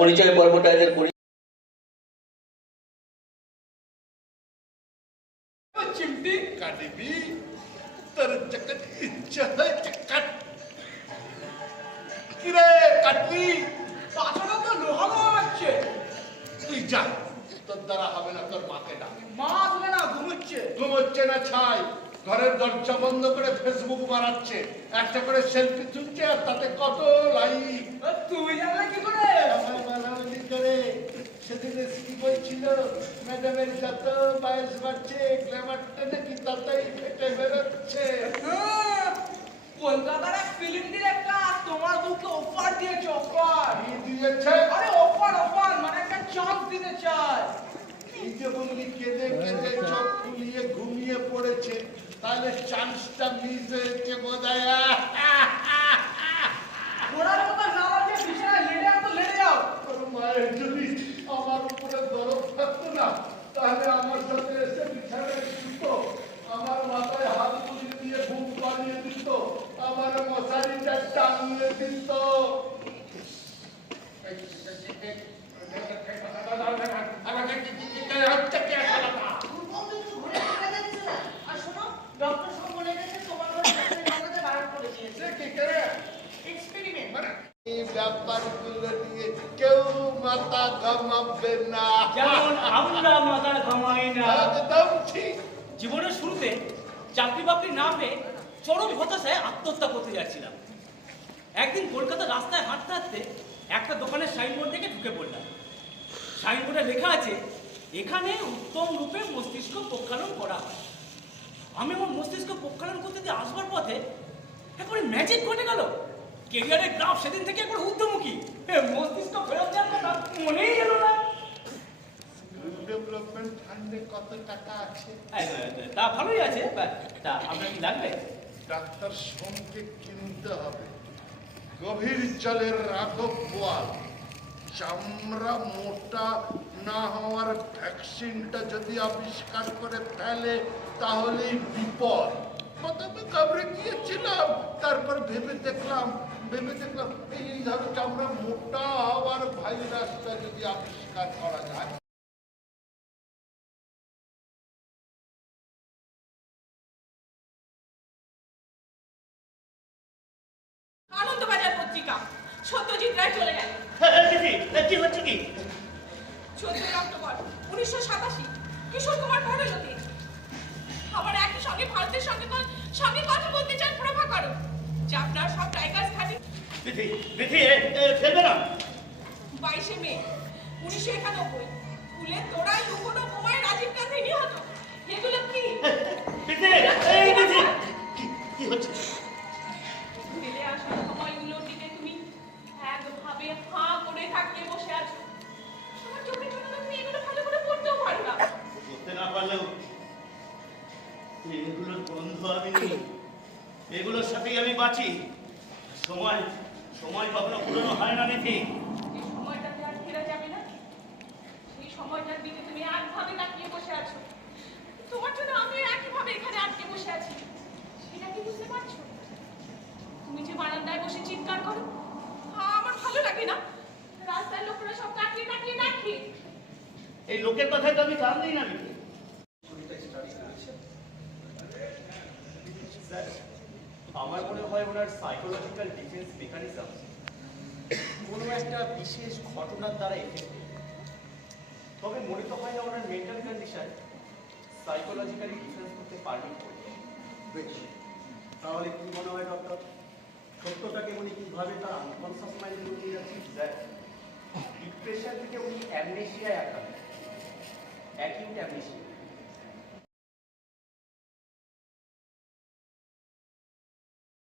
পরিচয় পর্বটা এদের चिमटी काटेगी तर चकट चह चकट কিরে কাটলি পাছাটা তো লোহালো হচ্ছে তুই যা তোর দ্বারা হবে না তোর মাকে ডাক মা আসবে না ঘুমোচ্ছে না ছাই ঘরের দরজা বন্ধ করে ফেসবুক বানাচ্ছে একটা করে সেলফি তুলছে আর তাতে কত লাইক তুই জানলে কি করে আমার বানাবি করে সেদিন কি বলছিল ম্যাডামের যত বয়স বাড়ছে গ্ল্যামারটা নাকি ততই ফেটে বেরোচ্ছে কলকাতার এক ফিল্ম ডিরেক্টর তোমার দুটো অফার দিয়েছে অফার কি দিয়েছে আরে অফার মানে একটা চান্স দিতে চায় এই যে বললি কেঁদে কেঁদে চোখ ফুলিয়ে ঘুমিয়ে পড়েছে তাহলে চান্সটা মিস হয়েছে বোধহয় ঘোড়ার মতো না লাগে বিছানায় লেটে যাও তোর মায়ের যদি আমার উপরে দরদ থাকতো না তাহলে আমার সাথে এসে বিছানায় শুতো আমার মাথায় হাত বুলিয়ে দিয়ে ঘুম পাড়িয়ে দিত আমার মশারিটা টাঙিয়ে দিত ডক্টর সব বলে গেছে তোমার ঘরে বার করে দিয়েছে কি করে এক্সপেরিমেন্ট এই ব্যাপারগুলো নিয়ে কেউ মাথা ঘামাবে না। যেমন আমরা মাথা ঘামাই না। একদম ঠিক। জীবনের শুরুতে চাকরি বাকরি না পেয়ে চরম হতাশায় আত্মহত্যা করতে যাচ্ছিলাম। একদিন কলকাতা রাস্তায় হাঁটতে হাঁটতে একটা দোকানের সাইনবোর্ড থেকে ঢুকে পড়লাম। সাইনবোর্ডে লেখা আছে, এখানে উত্তম রূপে মস্তিষ্ক প্রক্ষালন করা হয়। আমি আমার মস্তিষ্ক প্রক্ষালন করতে দিয়ে আসবার পথে একবারে ম্যাজিক ঘটে গেল। কেরিয়ারের গ্রাফ সেদিন থেকে একবার ঊর্ধ্বমুখী। মস্তিষ্ক ফেরত দেওয়ার কথা মনেই গেল না। ডেভেলপমেন্ট ফান্ডে কত টাকা আছে? তা ভালোই আছে। তা আপনার কি লাগবে? ডাক্তার সোমকে কিনতে হবে গভীর জলের রাঘব বোয়াল। চামড়া মোটা না হওয়ার ভ্যাকসিনটা যদি আবিষ্কার করে ফেলে তাহলেই বিপদ। প্রথমে ঘাবড়ে গিয়েছিলাম, তারপর ভেবে দেখলাম এই ধরো চামড়া মোটা হওয়ার ভাইরাসটা যদি আবিষ্কার করা যায়। আনন্দবাজার পত্রিকা সত্যজিৎ রায় চলে গেল। কি হচ্ছে কি? 14 অক্টোবর 1987 কিশোর কুমার ভট্টাচার্য আবার একই সঙ্গে ভারতের সঙ্গে কথা বলতে চান প্রভাকর। জাফনার সব টাইগার্স ঘাটি। ফেলবে না। 22 মে 1991 ফুলের তোড়ায় লুকোনো বোমায় রাজীব গান্ধী নিহত। এগুলো কি? কি হচ্ছে? ফেলে আসার সময়গুলোর দিকে তুমি একভাবে হাঁ করে থাকিয়ে বসে আছো। তোমার চোখের জন্য তুমি এগুলো ভালো করে পড়তেও পারো না। করতে না পারলেও এগুলোর গন্ধ আমি নিই, এগুলোর সাথেই আমি বাঁচি। সময় কখনো পুরনো হয় না দেখি। এই সময়টাতে আর ফেরা যাবে না। সেই সময়টার দিকে তুমি একভাবে তাকিয়ে বসে আছো। তোমার জন্য আমি একইভাবে এখানে আটকে বসে আছি। সেটা কি বুঝতে পারছো? তুমি যে বারান্দায় বসে চিৎকার করো, আমার ভালো লাগে না। রাস্তার লোকেরা সব তাকিয়ে তাকিয়ে দেখে। এই লোকের কথায় তো আমি কান দিই না। আমার মনে হয় ওনার সাইকোলজিক্যাল ডিফেন্স মেকানিজম কোনো একটা বিশেষ ঘটনার দ্বারা এফেক্টেড। তবে মনে তো হয় না ওনার মেন্টাল কন্ডিশন সাইকোলজিক্যালি ডিফেন্স করতে পারবেন। বেশ, তাহলে কি মনে হয় ডক্টর, সত্যটাকে উনি কিভাবে তার আনকনসিয়াস মাইন্ডে লুকিয়ে যাচ্ছেন? ডিপ্রেশন থেকে উনি অ্যামনেশিয়ায় আক্রান্ত, অ্যাকিউট অ্যামনেশিয়া।